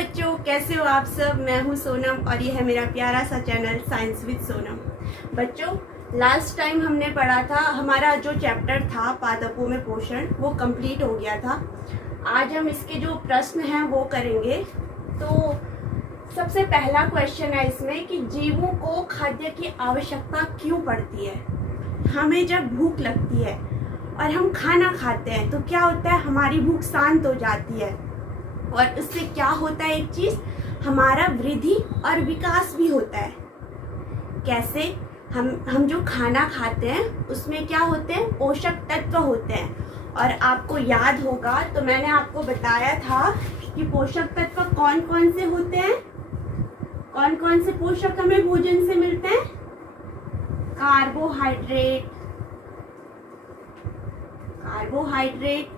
बच्चों, कैसे हो आप सब। मैं हूँ सोनम और ये है मेरा प्यारा सा चैनल साइंस विद सोनम। बच्चों, लास्ट टाइम हमने पढ़ा था, हमारा जो चैप्टर था पादपों में पोषण वो कंप्लीट हो गया था। आज हम इसके जो प्रश्न हैं वो करेंगे। तो सबसे पहला क्वेश्चन है इसमें कि जीवों को खाद्य की आवश्यकता क्यों पड़ती है। हमें जब भूख लगती है और हम खाना खाते हैं तो क्या होता है, हमारी भूख शांत हो जाती है और उससे क्या होता है, एक चीज, हमारा वृद्धि और विकास भी होता है। कैसे? हम जो खाना खाते हैं उसमें क्या होते हैं, पोषक तत्व होते हैं। और आपको याद होगा तो मैंने आपको बताया था कि पोषक तत्व कौन कौन से होते हैं, कौन कौन से पोषक हमें भोजन से मिलते हैं। कार्बोहाइड्रेट,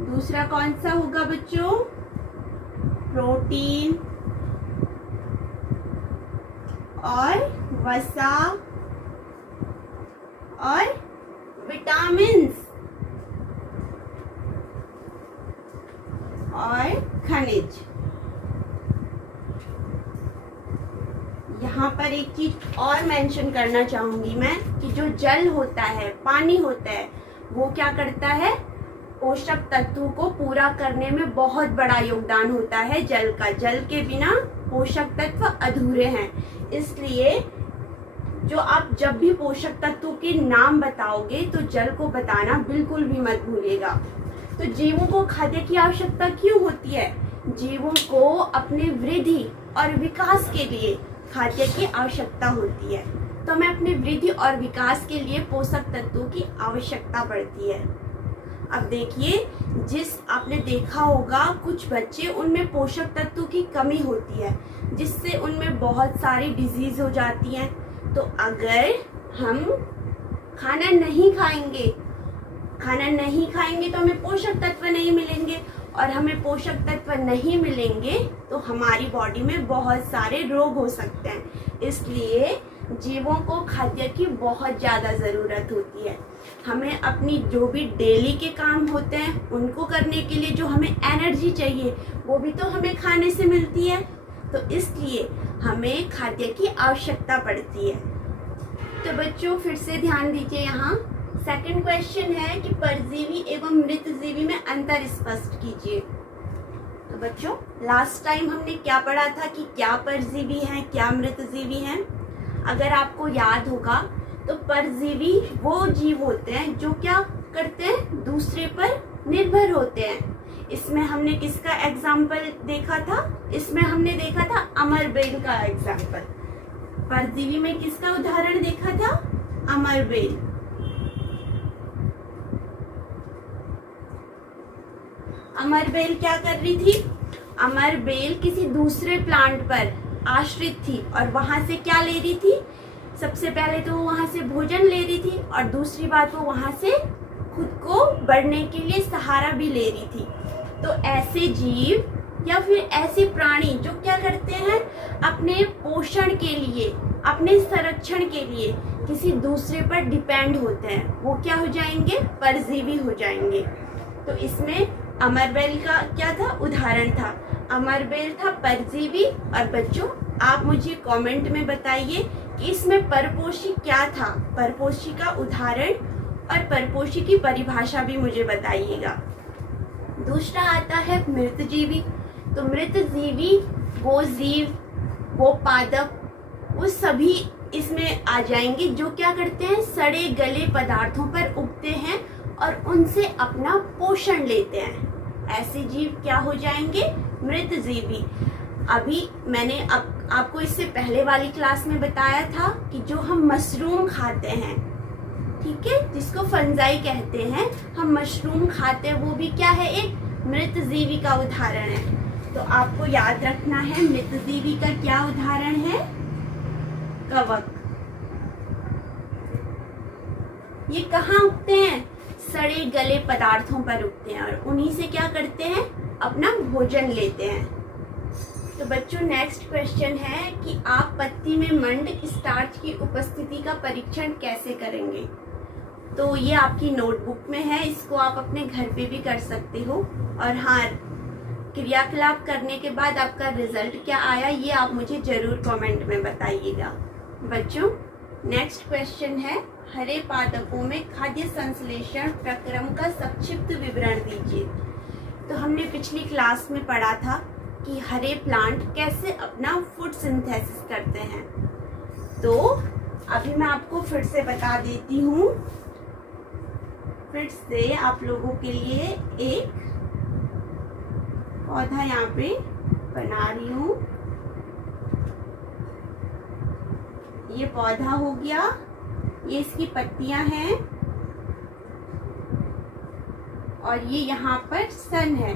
दूसरा कौन सा होगा बच्चों, प्रोटीन और वसा और विटामिन्स और खनिज। यहाँ पर एक चीज और मेंशन करना चाहूंगी मैं कि जो जल होता है, पानी होता है, वो क्या करता है, पोषक तत्वों को पूरा करने में बहुत बड़ा योगदान होता है जल का। जल के बिना पोषक तत्व अधूरे हैं। इसलिए जो आप जब भी पोषक तत्वों के नाम बताओगे तो जल को बताना बिल्कुल भी मत भूलिएगा। तो जीवों को खाद्य की आवश्यकता क्यों होती है? जीवों को अपने वृद्धि और विकास के लिए खाद्य की आवश्यकता होती है। तो हमें अपने वृद्धि और विकास के लिए पोषक तत्वों की आवश्यकता पड़ती है। अब देखिए, आपने देखा होगा कुछ बच्चे, उनमें पोषक तत्वों की कमी होती है जिससे उनमें बहुत सारी डिजीज हो जाती हैं। तो अगर हम खाना नहीं खाएंगे तो हमें पोषक तत्व नहीं मिलेंगे, और हमें पोषक तत्व नहीं मिलेंगे तो हमारी बॉडी में बहुत सारे रोग हो सकते हैं। इसलिए जीवों को खाद्य की बहुत ज़्यादा ज़रूरत होती है। हमें अपनी जो भी डेली के काम होते हैं उनको करने के लिए जो हमें एनर्जी चाहिए वो भी तो हमें खाने से मिलती है। तो इसलिए हमें खाद्य की आवश्यकता पड़ती है। तो बच्चों फिर से ध्यान दीजिए, यहाँ सेकंड क्वेश्चन है कि परजीवी एवं मृतजीवी में अंतर स्पष्ट कीजिए। तो बच्चों, लास्ट टाइम हमने क्या पढ़ा था कि क्या परजीवी हैं, क्या मृतजीवी हैं। अगर आपको याद होगा तो परजीवी वो जीव होते हैं जो क्या करते हैं, दूसरे पर निर्भर होते हैं। इसमें हमने किसका एग्जाम्पल देखा था? इसमें हमने देखा था अमरबेल का एग्जाम्पल। परजीवी में किसका उदाहरण देखा था? अमरबेल। अमरबेल क्या कर रही थी? अमरबेल किसी दूसरे प्लांट पर आश्रित थी और वहां से क्या ले रही थी? सबसे पहले तो वो वहां से भोजन ले रही थी और दूसरी बात वो वहां से खुद को बढ़ने के लिए सहारा भी ले रही थी। तो ऐसे जीव या फिर ऐसे प्राणी जो क्या करते हैं, अपने पोषण के लिए, अपने संरक्षण के लिए किसी दूसरे पर डिपेंड होते हैं, वो क्या हो जाएंगे, परजीवी हो जाएंगे। तो इसमें अमरबेल का क्या था, उदाहरण था। अमरबेल था परजीवी। और बच्चों आप मुझे कमेंट में बताइए कि इसमें परपोषी क्या था, परपोषी का उदाहरण और परपोषी की परिभाषा भी मुझे बताइएगा। दूसरा आता है मृतजीवी। तो मृतजीवी वो जीव, वो पादप, वो सभी इसमें आ जाएंगे जो क्या करते हैं, सड़े गले पदार्थों पर उगते हैं और उनसे अपना पोषण लेते हैं। ऐसे जीव क्या हो जाएंगे, मृतजीवी। अभी मैंने आपको इससे पहले वाली क्लास में बताया था कि जो हम मशरूम खाते हैं, ठीक है, जिसको फंजाई कहते हैं, हम मशरूम खाते हैं, वो भी क्या है, एक मृतजीवी का उदाहरण है। तो आपको याद रखना है मृतजीवी का क्या उदाहरण है, कवक। ये कहाँ उगते हैं, सड़े गले पदार्थों पर उगते हैं और उन्हीं से क्या करते हैं, अपना भोजन लेते हैं। तो बच्चों नेक्स्ट क्वेश्चन है कि आप पत्ती में मंड स्टार्च की उपस्थिति का परीक्षण कैसे करेंगे। तो ये आपकी नोटबुक में है, इसको आप अपने घर पे भी कर सकते हो। और हाँ, क्रियाकलाप करने के बाद आपका रिजल्ट क्या आया, ये आप मुझे जरूर कमेंट में बताइएगा। बच्चों, नेक्स्ट क्वेश्चन है, हरे पादपों में खाद्य संश्लेषण प्रक्रम का संक्षिप्त विवरण दीजिए। तो हमने पिछली क्लास में पढ़ा था कि हरे प्लांट कैसे अपना फूड सिंथेसिस करते हैं। तो अभी मैं आपको फिर से बता देती हूँ, फिर से आप लोगों के लिए एक पौधा यहाँ पे बना रही हूँ। ये पौधा हो गया, ये इसकी पत्तियां हैं और ये यहाँ पर सन है।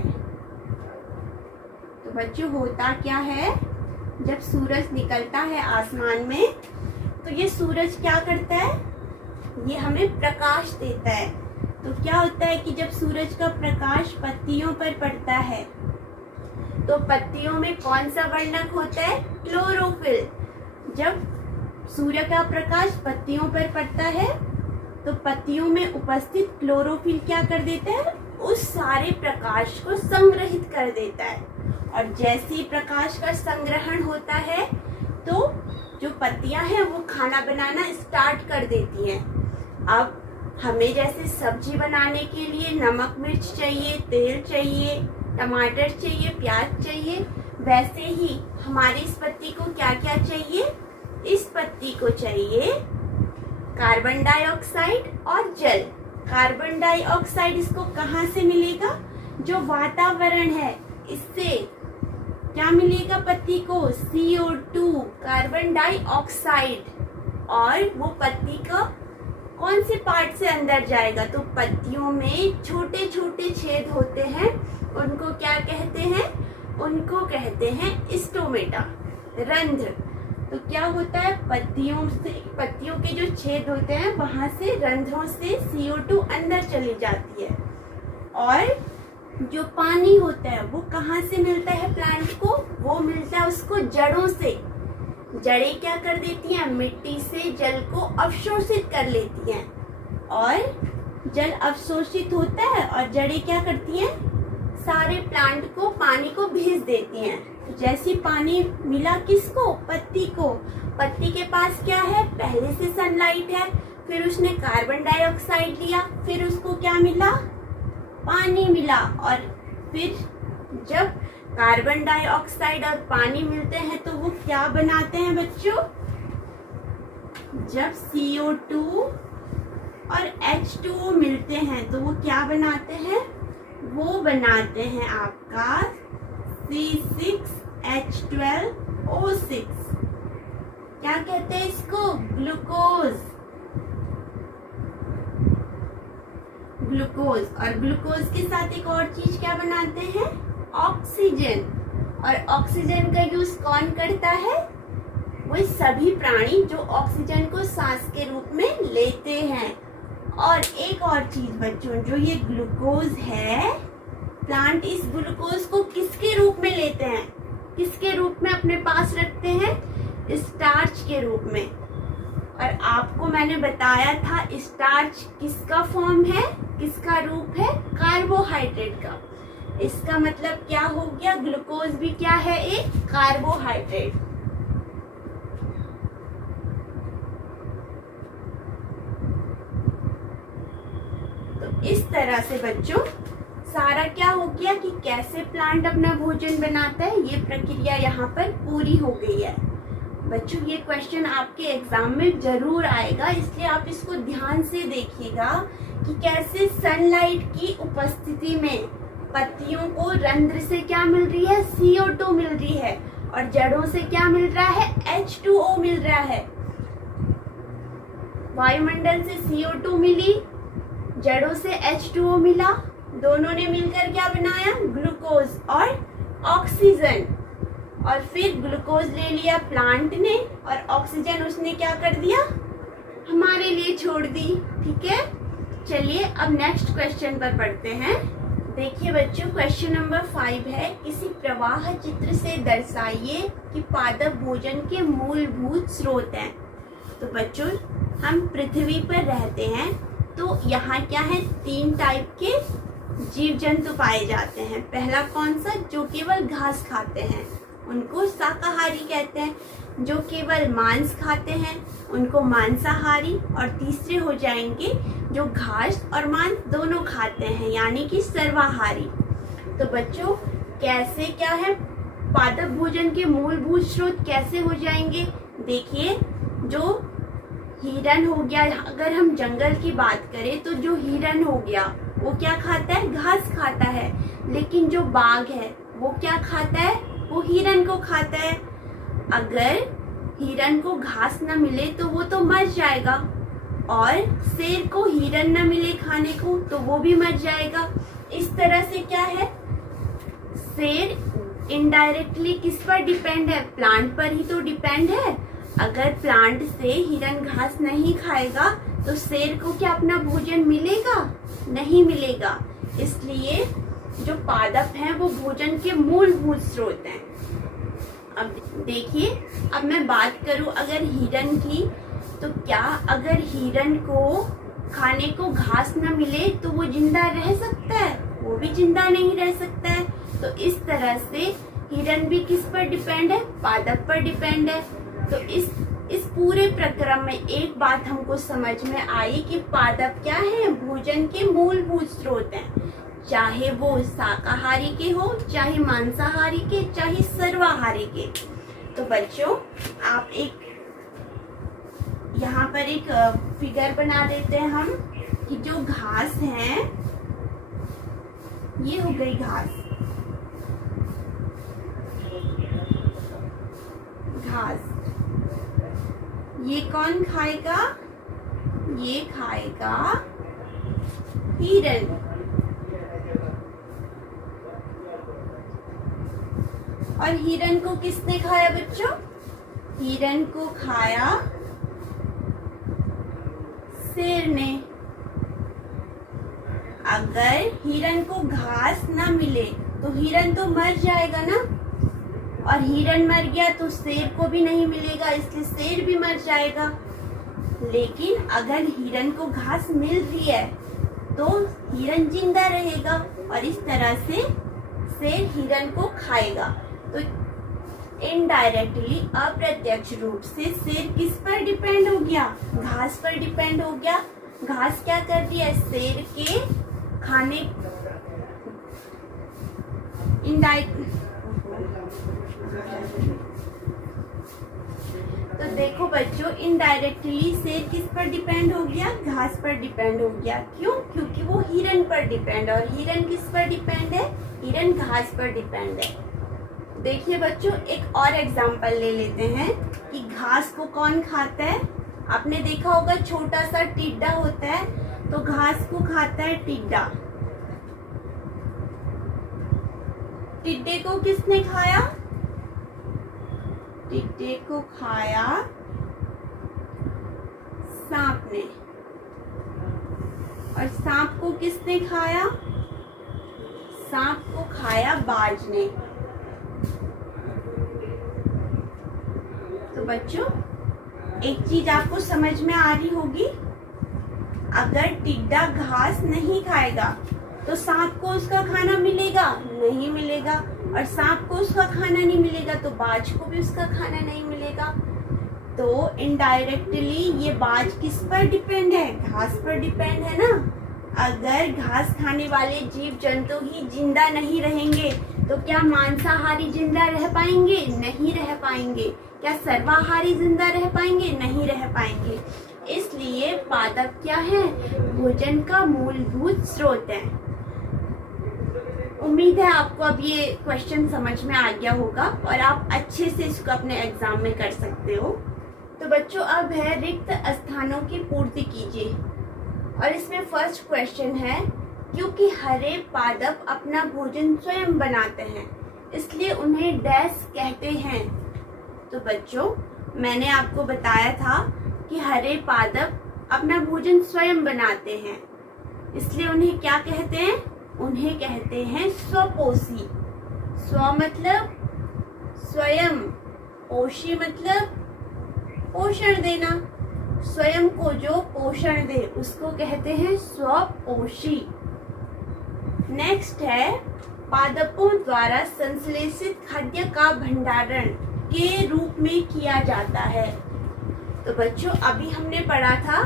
तो बच्चों, होता क्या है, जब सूरज निकलता है आसमान में तो ये सूरज क्या करता है, ये हमें प्रकाश देता है। तो क्या होता है कि जब सूरज का प्रकाश पत्तियों पर पड़ता है तो पत्तियों में कौन सा वर्णक होता है, क्लोरोफिल। जब सूर्य का प्रकाश पत्तियों पर पड़ता है तो पत्तियों में उपस्थित क्लोरोफिल क्या कर देता है, उस सारे प्रकाश को संग्रहित कर देता है। और जैसे ही प्रकाश का संग्रहण होता है तो जो पत्तियां हैं वो खाना बनाना स्टार्ट कर देती हैं। अब हमें जैसे सब्जी बनाने के लिए नमक मिर्च चाहिए, तेल चाहिए, टमाटर चाहिए, प्याज चाहिए, वैसे ही हमारी इस पत्ती को क्या क्या चाहिए, इस पत्ती को चाहिए कार्बन डाइऑक्साइड और जल। कार्बन डाइऑक्साइड इसको कहाँ से मिलेगा, जो वातावरण है इससे क्या मिलेगा पत्ती को, CO2 कार्बन डाइऑक्साइड। और वो पत्ती का कौन से पार्ट से अंदर जाएगा, तो पत्तियों में छोटे छोटे छेद होते हैं, उनको क्या कहते हैं, उनको कहते हैं स्टोमेटा, रंध्र। तो क्या होता है, पत्तियों के जो छेद होते हैं वहां से रंध्रों से CO2 अंदर चली जाती है। और जो पानी होता है वो कहाँ से मिलता है प्लांट को, वो मिलता है उसको जड़ों से। जड़ें क्या कर देती हैं, मिट्टी से जल को अवशोषित कर लेती हैं और जल अवशोषित होता है और जड़ें क्या करती हैं, सारे प्लांट को पानी को भेज देती हैं। जैसे पानी मिला किसको, पत्ती को, पत्ती के पास क्या है, पहले से सनलाइट है, फिर उसने कार्बन डाइऑक्साइड लिया, फिर उसको क्या मिला, पानी मिला। और फिर जब कार्बन डाइऑक्साइड और पानी मिलते हैं तो वो क्या बनाते हैं बच्चों, जब CO2 और H2O मिलते हैं तो वो क्या बनाते हैं, वो बनाते हैं आपका C6H12O6। क्या कहते हैं इसको, ग्लूकोज। ग्लूकोज, और ग्लूकोज के साथ एक और चीज क्या बनाते हैं, ऑक्सीजन। और ऑक्सीजन का यूज कौन करता है, वो सभी प्राणी जो ऑक्सीजन को सांस के रूप में लेते हैं। और एक और चीज बच्चों, जो ये ग्लूकोज है, प्लांट इस ग्लूकोज को किसके रूप में लेते हैं, किसके रूप में अपने पास रखते हैं, स्टार्च के रूप में। और आपको मैंने बताया था स्टार्च किसका फॉर्म है, किसका रूप है, कार्बोहाइड्रेट का। इसका मतलब क्या हो गया, ग्लूकोज भी क्या है, एक कार्बोहाइड्रेट। तो इस तरह से बच्चों सारा क्या हो गया कि कैसे प्लांट अपना भोजन बनाता है, ये प्रक्रिया यहाँ पर पूरी हो गई है। बच्चों, ये क्वेश्चन आपके एग्जाम में जरूर आएगा, इसलिए आप इसको ध्यान से देखिएगा कि कैसे सनलाइट की उपस्थिति में पत्तियों को रंध्र से क्या मिल रही है, CO2 मिल रही है, और जड़ों से क्या मिल रहा है, H2O मिल रहा है। वायुमंडल से CO2 मिली, जड़ों से H2O मिला, दोनों ने मिलकर क्या बनाया, ग्लूकोज और ऑक्सीजन। और फिर ग्लूकोज ले लिया प्लांट ने और ऑक्सीजन उसने क्या कर दिया, हमारे लिए छोड़ दी। ठीक है, चलिए अब नेक्स्ट क्वेश्चन पर पढ़ते हैं। देखिए बच्चों, क्वेश्चन नंबर 5 है, किसी प्रवाह चित्र से दर्शाइए कि पादप भोजन के मूलभूत स्रोत हैं। तो बच्चों, हम पृथ्वी पर रहते हैं तो यहाँ क्या है, 3 टाइप के जीव जंतु पाए जाते हैं। पहला कौन सा? जो केवल घास खाते हैं उनको शाकाहारी कहते हैं। जो केवल मांस खाते हैं उनको मांसाहारी। और तीसरे हो जाएंगे जो घास और मांस दोनों खाते हैं यानी कि सर्वाहारी। तो बच्चों कैसे क्या है पादप भोजन के मूलभूत स्रोत कैसे हो जाएंगे? देखिए, जो हिरन हो गया, अगर हम जंगल की बात करें तो जो हिरन हो गया वो क्या खाता है? घास खाता है। लेकिन जो बाघ है वो क्या खाता है? वो हिरन को खाता है। अगर हिरन को घास न मिले तो वो तो मर जाएगा, और शेर को हिरन न मिले खाने को तो वो भी मर जाएगा। इस तरह से क्या है, शेर इनडायरेक्टली किस पर डिपेंड है? प्लांट पर ही तो डिपेंड है। अगर प्लांट से हिरन घास नहीं खाएगा तो शेर को क्या अपना भोजन मिलेगा? नहीं मिलेगा। इसलिए जो पादप हैं वो भोजन के मूलभूत स्रोत हैं। अब देखिए, अब मैं बात करूं अगर हिरन की, तो क्या अगर हिरन को खाने को घास न मिले तो वो जिंदा रह सकता है? वो भी जिंदा नहीं रह सकता है। तो इस तरह से हिरन भी किस पर डिपेंड है? पादप पर डिपेंड है। तो इस पूरे प्रक्रम में एक बात हमको समझ में आई कि पादप क्या है? भोजन के मूलभूत स्रोत हैं, चाहे वो शाकाहारी के हो, चाहे मांसाहारी के, चाहे सर्वाहारी के। तो बच्चों आप यहाँ पर एक फिगर बना देते हैं हम कि जो घास है, ये हो गई घास। घास ये कौन खाएगा? ये खाएगा हिरन। और हिरन को किसने खाया बच्चों? हिरन को खाया शेर ने। अगर हिरन को घास ना मिले तो हिरन तो मर जाएगा ना, और हिरन मर गया तो शेर को भी नहीं मिलेगा, इसलिए शेर भी मर जाएगा। लेकिन अगर हिरन को घास मिल रही है तो हिरन जिंदा रहेगा, और इस तरह से शेर हिरन को खाएगा। तो इनडायरेक्टली, अप्रत्यक्ष रूप से शेर किस पर डिपेंड हो गया? घास पर डिपेंड हो गया। घास क्या कर रही है? शेर के खाने तो देखो बच्चों, इनडायरेक्टली शेर किस पर डिपेंड हो गया? घास पर डिपेंड हो गया। क्यों? क्योंकि वो हिरन पर डिपेंड है। और हिरन किस पर डिपेंड है? हिरन घास पर डिपेंड है। देखिए बच्चों, एक और एग्जांपल ले लेते हैं कि घास को कौन खाता है। आपने देखा होगा छोटा सा टिड्डा होता है, तो घास को खाता है टिड्डा। टिड्डे को किसने खाया? टिड्डे को खाया सांप ने। और सांप को किसने खाया? सांप को खाया बाज ने। तो बच्चों एक चीज आपको समझ में आ रही होगी, अगर टिड्डा घास नहीं खाएगा तो सांप को उसका खाना मिलेगा? नहीं मिलेगा। और सांप को उसका खाना नहीं मिलेगा तो बाज को भी उसका खाना नहीं मिलेगा। तो इनडायरेक्टली ये बाज किस पर डिपेंड है? घास पर डिपेंड है ना। अगर घास खाने वाले जीव जंतु ही जिंदा नहीं रहेंगे तो क्या मांसाहारी जिंदा रह पाएंगे? नहीं रह पाएंगे। क्या सर्वाहारी जिंदा रह पाएंगे? नहीं रह पाएंगे। इसलिए पादप क्या है? भोजन का मूलभूत स्रोत है। उम्मीद है आपको अब ये क्वेश्चन समझ में आ गया होगा और आप अच्छे से इसको अपने एग्जाम में कर सकते हो। तो बच्चों अब है रिक्त स्थानों की पूर्ति कीजिए। और इसमें फर्स्ट क्वेश्चन है, क्योंकि हरे पादप अपना भोजन स्वयं बनाते हैं इसलिए उन्हें डैश कहते हैं। तो बच्चों मैंने आपको बताया था कि हरे पादप अपना भोजन स्वयं बनाते हैं, इसलिए उन्हें क्या कहते हैं? उन्हें कहते हैं स्वपोषी। स्व मतलब स्वयं, पोषी मतलब पोषण देना। स्वयं को जो पोषण दे उसको कहते हैं स्वपोषी। नेक्स्ट है पादपों द्वारा संश्लेषित खाद्य का भंडारण के रूप में किया जाता है। तो बच्चों अभी हमने पढ़ा था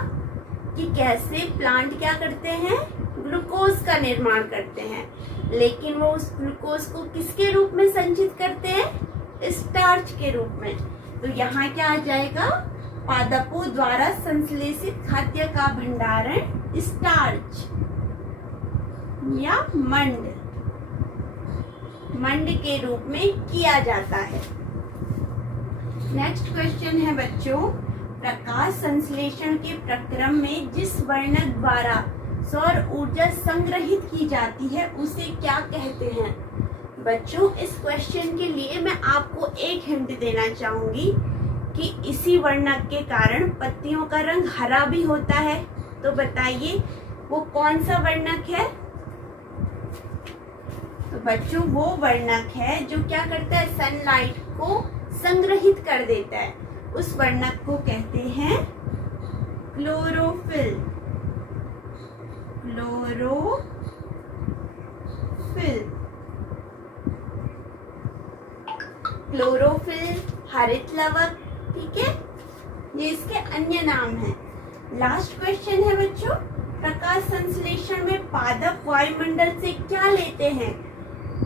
कि कैसे प्लांट क्या करते हैं, ग्लूकोज का निर्माण करते हैं, लेकिन वो उस ग्लूकोज को किसके रूप में संचित करते हैं, स्टार्च के रूप में। तो यहाँ क्या आ जाएगा, पादपों द्वारा संश्लेषित खाद्य का भंडारण स्टार्च या मंड के रूप में किया जाता है। नेक्स्ट क्वेश्चन है बच्चों, प्रकाश संश्लेषण के प्रक्रम में जिस वर्णक द्वारा सौर ऊर्जा संग्रहित की जाती है उसे क्या कहते हैं। बच्चों इस क्वेश्चन के लिए मैं आपको एक हिंट देना चाहूंगी कि इसी वर्णक के कारण पत्तियों का रंग हरा भी होता है। तो बताइए वो कौन सा वर्णक है। तो बच्चों वो वर्णक है जो क्या करता है, सनलाइट को संग्रहित कर देता है। उस वर्णक को कहते हैं क्लोरोफिल। क्लोरोफिल, हरित लवक, ठीक है, ये इसके अन्य नाम हैं। लास्ट क्वेश्चन है बच्चों, प्रकाश संश्लेषण में पादप वायुमंडल से क्या लेते हैं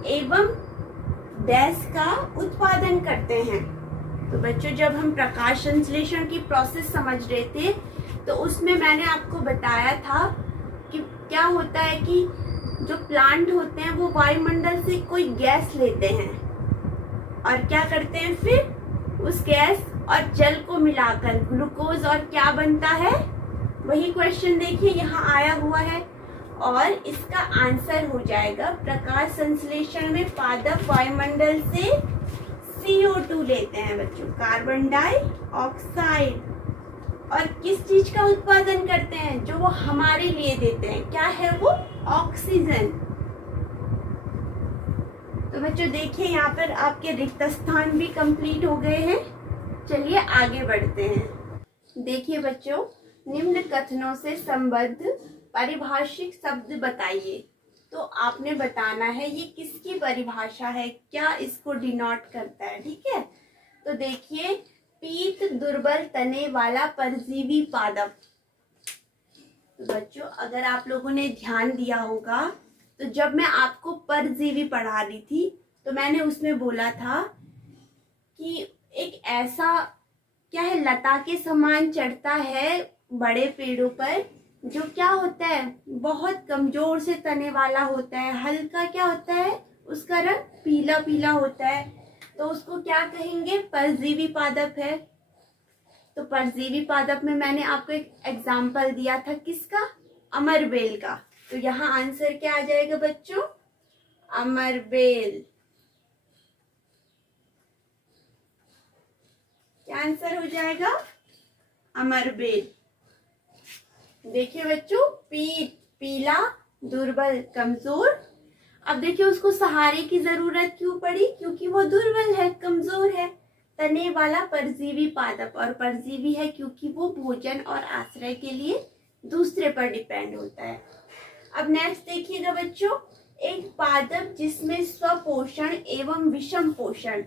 एवं डैश का उत्पादन करते हैं। तो बच्चों जब हम प्रकाश संश्लेषण की प्रोसेस समझ रहे थे तो उसमें मैंने आपको बताया था कि क्या होता है कि जो प्लांट होते हैं वो वायुमंडल से कोई गैस लेते हैं और क्या करते हैं, फिर उस गैस और जल को मिलाकर ग्लूकोज और क्या बनता है, वही क्वेश्चन देखिए यहाँ आया हुआ है और इसका आंसर हो जाएगा प्रकाश संश्लेषण में पादप वायुमंडल से CO2 लेते हैं बच्चों, कार्बन डाइऑक्साइड, और किस चीज का उत्पादन करते हैं, जो वो हमारे लिए देते हैं, क्या है वो, ऑक्सीजन। तो बच्चों देखिए यहाँ पर आपके रिक्त स्थान भी कंप्लीट हो गए हैं। चलिए आगे बढ़ते हैं। देखिए बच्चों, निम्न कथनों से संबद्ध पारिभाषिक शब्द बताइए। तो आपने बताना है ये किसकी परिभाषा है, क्या इसको डिनोट करता है, ठीक है। तो देखिए, पीत दुर्बल तने वाला परजीवी पादप। तो बच्चों अगर आप लोगों ने ध्यान दिया होगा तो जब मैं आपको परजीवी पढ़ा रही थी तो मैंने उसमें बोला था कि एक ऐसा क्या है, लता के समान चढ़ता है बड़े पेड़ों पर, जो क्या होता है, बहुत कमजोर से तने वाला होता है, हल्का क्या होता है, उसका रंग पीला पीला होता है, तो उसको क्या कहेंगे, परजीवी पादप है। तो परजीवी पादप में मैंने आपको एक एग्जाम्पल दिया था, किसका, अमरबेल का। तो यहाँ आंसर क्या आ जाएगा बच्चों, अमरबेल। क्या आंसर हो जाएगा, अमरबेल। देखिए बच्चों, पीला, दुर्बल, कमजोर। अब देखिए उसको सहारे की जरूरत क्यों पड़ी, क्योंकि वो दुर्बल है, कमजोर है। तने वाला परजीवी पादप, और परजीवी है क्योंकि वो भोजन और आश्रय के लिए दूसरे पर डिपेंड होता है। अब नेक्स्ट देखिएगा बच्चों, एक पादप जिसमें स्वपोषण एवं विषम पोषण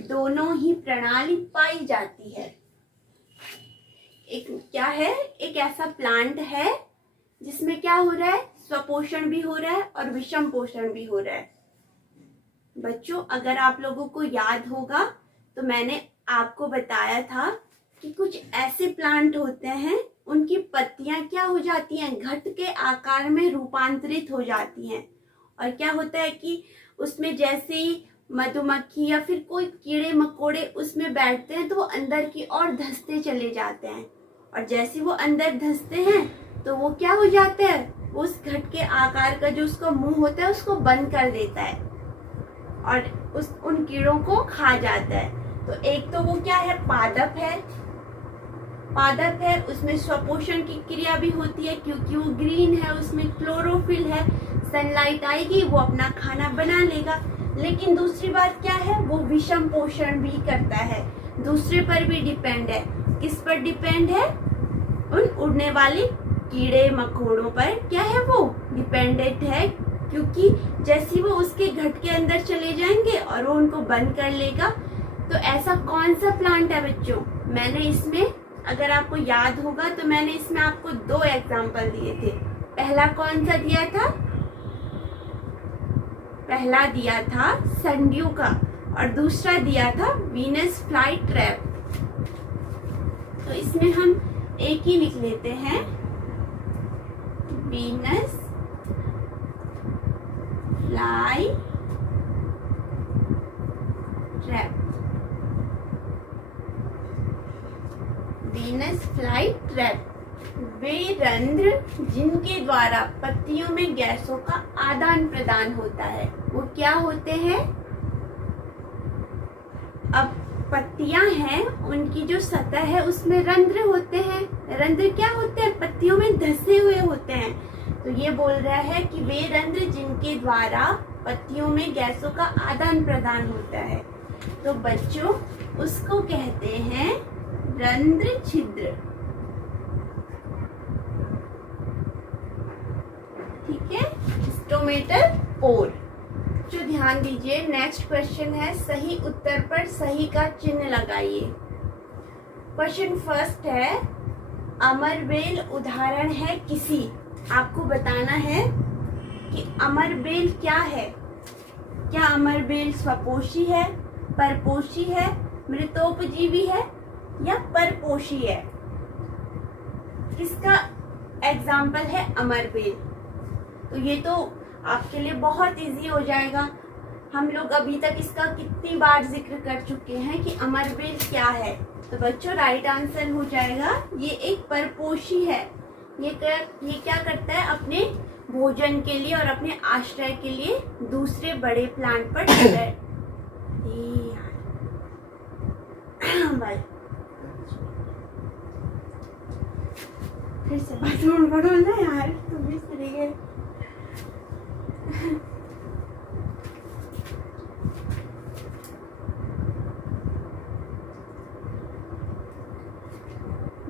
दोनों ही प्रणाली पाई जाती है। एक क्या है, एक ऐसा प्लांट है जिसमें क्या हो रहा है, स्वपोषण भी हो रहा है और विषम पोषण भी हो रहा है। बच्चों अगर आप लोगों को याद होगा तो मैंने आपको बताया था कि कुछ ऐसे प्लांट होते हैं उनकी पत्तियां क्या हो जाती हैं, घट के आकार में रूपांतरित हो जाती हैं, और क्या होता है कि उसमें जैसे ही मधुमक्खी या फिर कोई कीड़े मकोड़े उसमें बैठते हैं तो वो अंदर की ओर धंसते चले जाते हैं, और जैसे वो अंदर धंसते हैं तो वो क्या हो जाता है, उस घट के आकार का जो उसका मुंह होता है उसको बंद कर देता है और उन कीड़ों को खा जाता है। तो एक तो वो क्या है, पादप है, उसमें स्वपोषण की क्रिया भी होती है क्योंकि वो ग्रीन है, उसमें क्लोरोफिल है, सनलाइट आएगी वो अपना खाना बना लेगा। लेकिन दूसरी बात क्या है, वो विषम पोषण भी करता है, दूसरे पर भी डिपेंड है। किस पर डिपेंड है, उन उड़ने वाले कीड़े मकोड़ों पर क्या है, वो डिपेंडेंट है क्योंकि जैसे ही वो उसके घट के अंदर चले जाएंगे और वो उनको बंद कर लेगा। तो ऐसा कौन सा प्लांट है बच्चों? मैंने इसमें, अगर आपको याद होगा तो मैंने इसमें आपको 2 एग्जाम्पल दिए थे। पहला कौन सा दिया था? पहला दिया था सनड्यू का और दूसरा दिया था वीनस फ्लाई ट्रैप। तो इसमें हम एक ही लिख लेते हैं, Venus fly trap. Venus fly trap वे रंध्र जिनके द्वारा पत्तियों में गैसों का आदान प्रदान होता है, वो क्या होते हैं? अब पत्तियां हैं, उनकी जो सतह है उसमें रंध्र होते हैं। रंध्र क्या होते हैं? पत्तियों में धंसे हुए होते हैं। तो ये बोल रहा है कि वे रंध्र जिनके द्वारा पत्तियों में गैसों का आदान प्रदान होता है। तो बच्चों उसको कहते हैं रंध्र छिद्र। ठीक है, स्टोमेटल पोर। जो ध्यान दीजिए, नेक्स्ट क्वेश्चन है, सही उत्तर पर सही का चिन्ह लगाइए। क्वेश्चन फर्स्ट है, अमरबेल उदाहरण है किसी। आपको बताना है कि अमरबेल क्या है। क्या अमरबेल स्वपोषी है, परपोषी है, मृतोपजीवी है या परपोषी है? किसका एग्जाम्पल है अमरबेल? तो ये तो आपके लिए बहुत इजी हो जाएगा। हम लोग अभी तक इसका कितनी बार जिक्र कर चुके हैं कि अमरबेल क्या है। तो बच्चों राइट आंसर हो जाएगा, ये एक परपोषी है। ये क्या करता है? अपने भोजन के लिए और अपने आश्रय के लिए दूसरे बड़े प्लांट पर फिर से बात पढ़ो ना यार, तुम इस तरीके।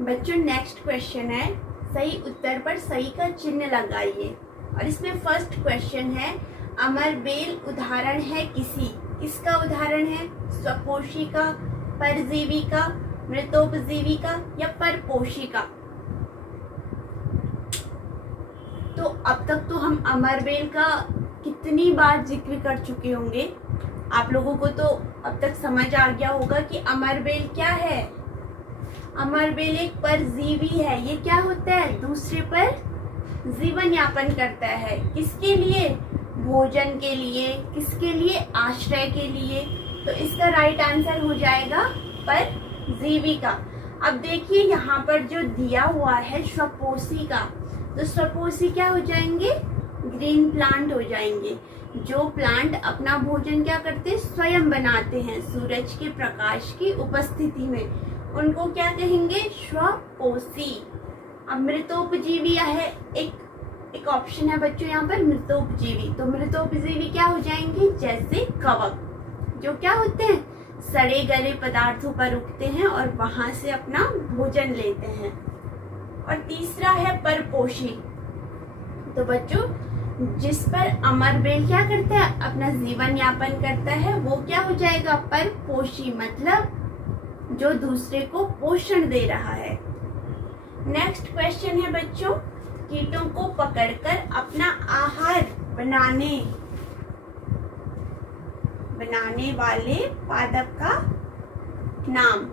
बच्चों नेक्स्ट क्वेश्चन है, सही उत्तर पर सही का चिन्ह लगाइए। और इसमें फर्स्ट क्वेश्चन है, अमरबेल उदाहरण है किसी। किसका उदाहरण है? स्वपोषी का, परजीवी का, मृतोपजीवी का या परपोषी का? तो अब तक तो हम अमरबेल का कितनी बार जिक्र कर चुके होंगे। आप लोगों को तो अब तक समझ आ गया होगा कि अमरबेल क्या है। अमरबेल एक परजीवी है। ये क्या होता है? दूसरे पर जीवन यापन करता है। किसके लिए? भोजन के लिए। किसके लिए? आश्रय के लिए। तो इसका राइट आंसर हो जाएगा परजीवी का। अब देखिए यहाँ पर जो दिया हुआ है स्वपोषी का, तो स्वपोषी क्या हो जाएंगे? ग्रीन प्लांट हो जाएंगे। जो प्लांट अपना भोजन क्या करते हैं? स्वयं बनाते हैं सूरज के प्रकाश की उपस्थिति में, उनको क्या कहेंगे? स्वपोषी। अब मृतोपजीवी है, एक ऑप्शन है बच्चों यहाँ पर मृतोपजीवी। तो मृतोपजीवी क्या हो जाएंगे? जैसे कवक, जो क्या होते हैं? सड़े गले पदार्थों पर उगते हैं और वहां से अपना भोजन लेते हैं। और तीसरा है परपोषी। तो बच्चों जिस पर अमरबेल क्या करता है? अपना जीवन यापन करता है, वो क्या हो जाएगा? परपोषी, मतलब जो दूसरे को पोषण दे रहा है। नेक्स्ट क्वेश्चन है बच्चों, कीटों को पकड़कर अपना आहार बनाने वाले पादप का नाम।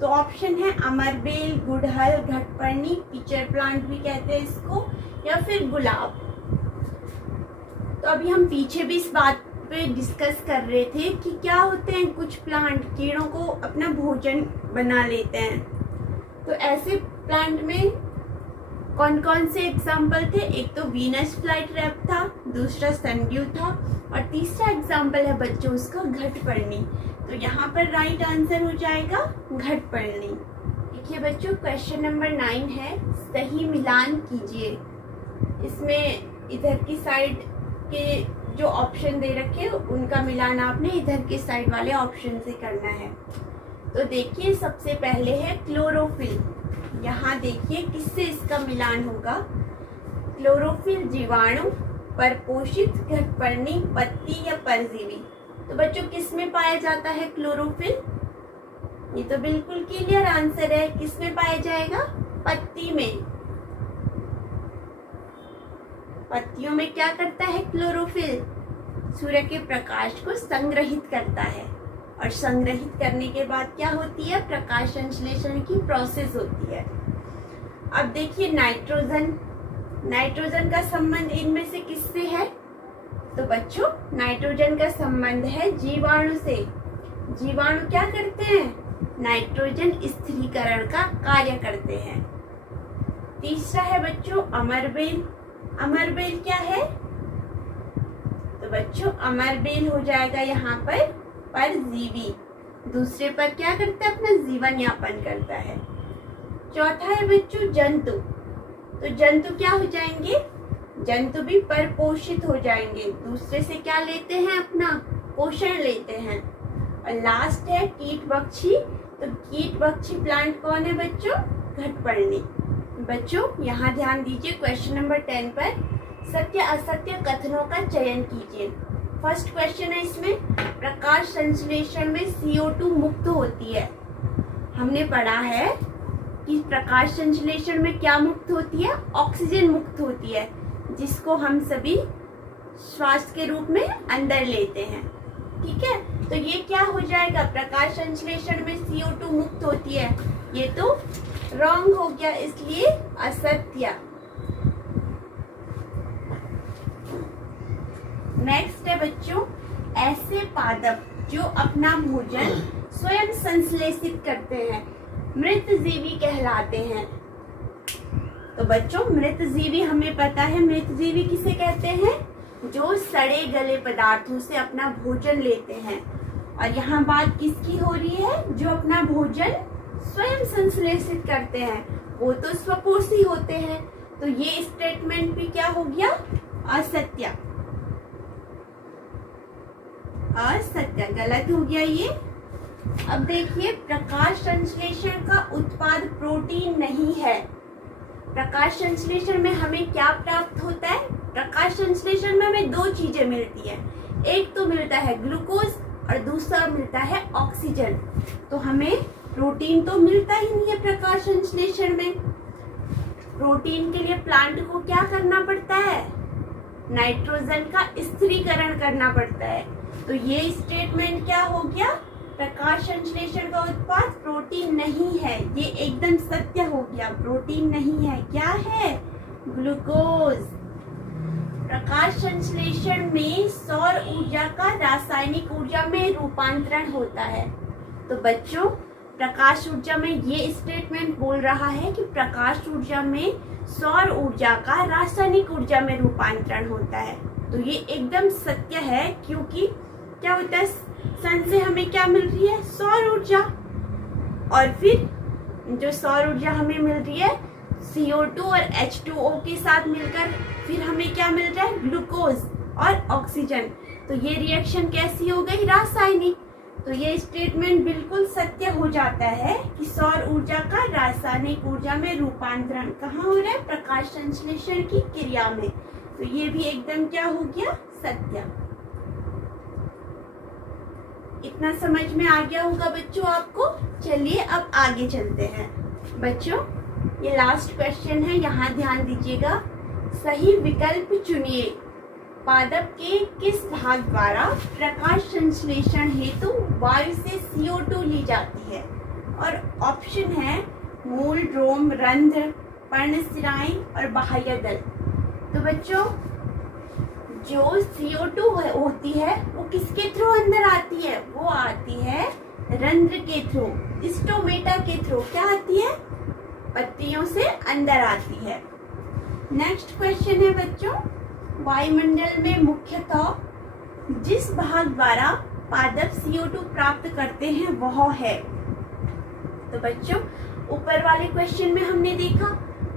तो ऑप्शन है अमरबेल, गुड़हल, घटपर्णी, पिचर प्लांट भी कहते हैं इसको, या फिर गुलाब। तो अभी हम पीछे भी इस बात पे डिस्कस कर रहे थे कि क्या होते हैं कुछ प्लांट कीड़ों को अपना भोजन बना लेते हैं। तो ऐसे प्लांट में कौन कौन से एग्जाम्पल थे? एक तो वीनस फ्लाई ट्रैप था, दूसरा सनड्यू था और तीसरा एग्जाम्पल है बच्चों उसका घटपर्णी। तो यहाँ पर राइट आंसर हो जाएगा घटपर्णी। देखिए बच्चों क्वेश्चन नंबर 9 है, सही मिलान कीजिए। इसमें इधर की साइड के जो ऑप्शन दे रखे उनका मिलान आपने इधर के साइड वाले ऑप्शन से करना है। तो देखिए सबसे पहले है क्लोरोफिल। यहाँ देखिए किससे इसका मिलान होगा? क्लोरोफिल जीवाणु, परपोषित, घटपर्णी, पत्ती या परजीवी। तो बच्चों किस में पाया जाता है क्लोरोफिल? ये तो बिल्कुल क्लियर आंसर है। किस में पाया जाएगा? पत्ती में। पत्तियों में क्या करता है क्लोरोफिल? सूर्य के प्रकाश को संग्रहित करता है, और संग्रहित करने के बाद क्या होती है? प्रकाश संश्लेषण की प्रोसेस होती है। अब देखिए नाइट्रोजन, नाइट्रोजन का संबंध इनमें से किससे है? तो बच्चों नाइट्रोजन का संबंध है जीवाणु से। जीवाणु क्या करते हैं? नाइट्रोजन स्थिरीकरण का कार्य करते हैं। तीसरा है बच्चों अमरबेल। अमरबेल क्या है? तो बच्चों अमरबेल हो जाएगा यहाँ पर परजीवी। दूसरे पर क्या करता है? अपना जीवन यापन करता है। चौथा है बच्चों जंतु। तो जंतु क्या हो जाएंगे? जंतु भी परपोषित हो जाएंगे, दूसरे से क्या लेते हैं? अपना पोषण लेते हैं। और लास्ट है कीटभक्षी। तो कीटभक्षी प्लांट कौन है बच्चों? घटपर्णी। बच्चों यहाँ ध्यान दीजिए, क्वेश्चन नंबर 10 पर सत्य असत्य कथनों का चयन कीजिए। फर्स्ट क्वेश्चन है इसमें, प्रकाश संश्लेषण में CO2 मुक्त होती है। हमने पढ़ा है कि प्रकाश संश्लेषण में क्या मुक्त होती है? ऑक्सीजन मुक्त होती है, जिसको हम सभी श्वास के रूप में अंदर लेते हैं। ठीक है, तो ये क्या हो जाएगा? प्रकाश संश्लेषण में CO2 मुक्त होती है। ये तो रॉन्ग हो गया, इसलिए असत्य। नेक्स्ट है बच्चों, ऐसे पादप जो अपना भोजन स्वयं संश्लेषित करते हैं मृतजीवी कहलाते हैं। तो बच्चों मृतजीवी हमें पता है, मृतजीवी किसे कहते हैं? जो सड़े गले पदार्थों से अपना भोजन लेते हैं। और यहाँ बात किसकी हो रही है? जो अपना भोजन स्वयं संश्लेषित करते हैं, वो तो स्वपोषी होते हैं। तो ये स्टेटमेंट भी क्या हो गया? असत्य। असत्य, गलत हो गया ये। अब देखिए, प्रकाश संश्लेषण का उत्पाद प्रोटीन नहीं है। प्रकाश संश्लेषण में हमें क्या प्राप्त होता है? प्रकाश संश्लेषण में हमें दो चीजें मिलती है, एक तो मिलता है ग्लूकोज और दूसरा मिलता है ऑक्सीजन। तो हमें प्रोटीन तो मिलता ही नहीं है प्रकाश संश्लेषण में। प्रोटीन के लिए प्लांट को क्या करना पड़ता है? नाइट्रोजन का स्थिरीकरण करना पड़ता है। तो ये स्टेटमेंट क्या हो गया? प्रकाश संश्लेषण का उत्पाद प्रोटीन नहीं है। ये एकदम सत्य हो गया, प्रोटीन नहीं है। क्या है? ग्लूकोज। प्रकाश संश्लेषण में सौर ऊर्जा का रासायनिक ऊर्जा में रूपांतरण होता है। तो बच्चों प्रकाश ऊर्जा में ये स्टेटमेंट बोल रहा है कि प्रकाश ऊर्जा में सौर ऊर्जा का रासायनिक ऊर्जा में रूपांतरण होता है। तो ये एकदम सत्य है, क्योंकि क्या होता है? सन से हमें क्या मिल रही है? सौर ऊर्जा। और फिर जो सौर ऊर्जा हमें मिल रही है CO2 और H2O के साथ मिलकर फिर हमें क्या मिल रहा है? ग्लूकोज और ऑक्सीजन। तो ये रिएक्शन कैसी हो गई? रासायनिक। तो ये स्टेटमेंट बिल्कुल सत्य हो जाता है कि सौर ऊर्जा का रासायनिक ऊर्जा में रूपांतरण कहाँ हो रहा है? प्रकाश संश्लेषण की क्रिया में। तो ये भी एकदम क्या हो गया? सत्य। इतना समझ में आ गया होगा बच्चों आपको। चलिए अब आगे चलते हैं। बच्चों ये लास्ट क्वेश्चन है, यहाँ ध्यान दीजिएगा। सही विकल्प चुनिए। पादप के किस भाग द्वारा प्रकाश संश्लेषण हेतु वायु से CO2 ली जाती है? और ऑप्शन है मूल, रोम, रंध्र, पर्णशिराएं और बाह्य दल। तो बच्चों जो CO2 होती है वो किसके थ्रू अंदर आती है? वो आती है रंध्र के थ्रू, स्टोमेटा के थ्रू। क्या आती है? पत्तियों से अंदर आती है। नेक्स्ट क्वेश्चन है बच्चों, वायुमंडल में मुख्यतः जिस भाग द्वारा पादप CO2 प्राप्त करते हैं वह है। तो बच्चों ऊपर वाले क्वेश्चन में हमने देखा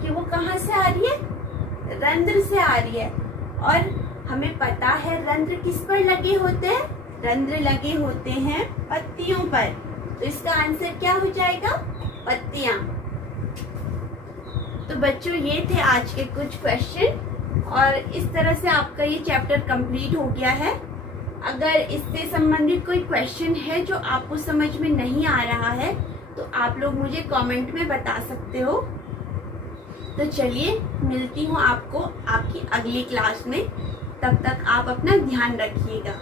कि वो कहाँ से आ रही है? रंध्र से आ रही है। और हमें पता है रंध्र किस पर लगे होते हैं? रंध्र लगे होते हैं पत्तियों पर। तो इसका आंसर क्या हो जाएगा? पत्तियां। तो बच्चों ये थे आज के कुछ क्वेश्चन और इस तरह से आपका ये चैप्टर कंप्लीट हो गया है। अगर इससे संबंधित कोई क्वेश्चन है जो आपको समझ में नहीं आ रहा है तो आप लोग मुझे कमेंट में बता सकते हो। तो चलिए, मिलती हूँ आपको आपकी अगली क्लास में। तब तक आप अपना ध्यान रखिएगा।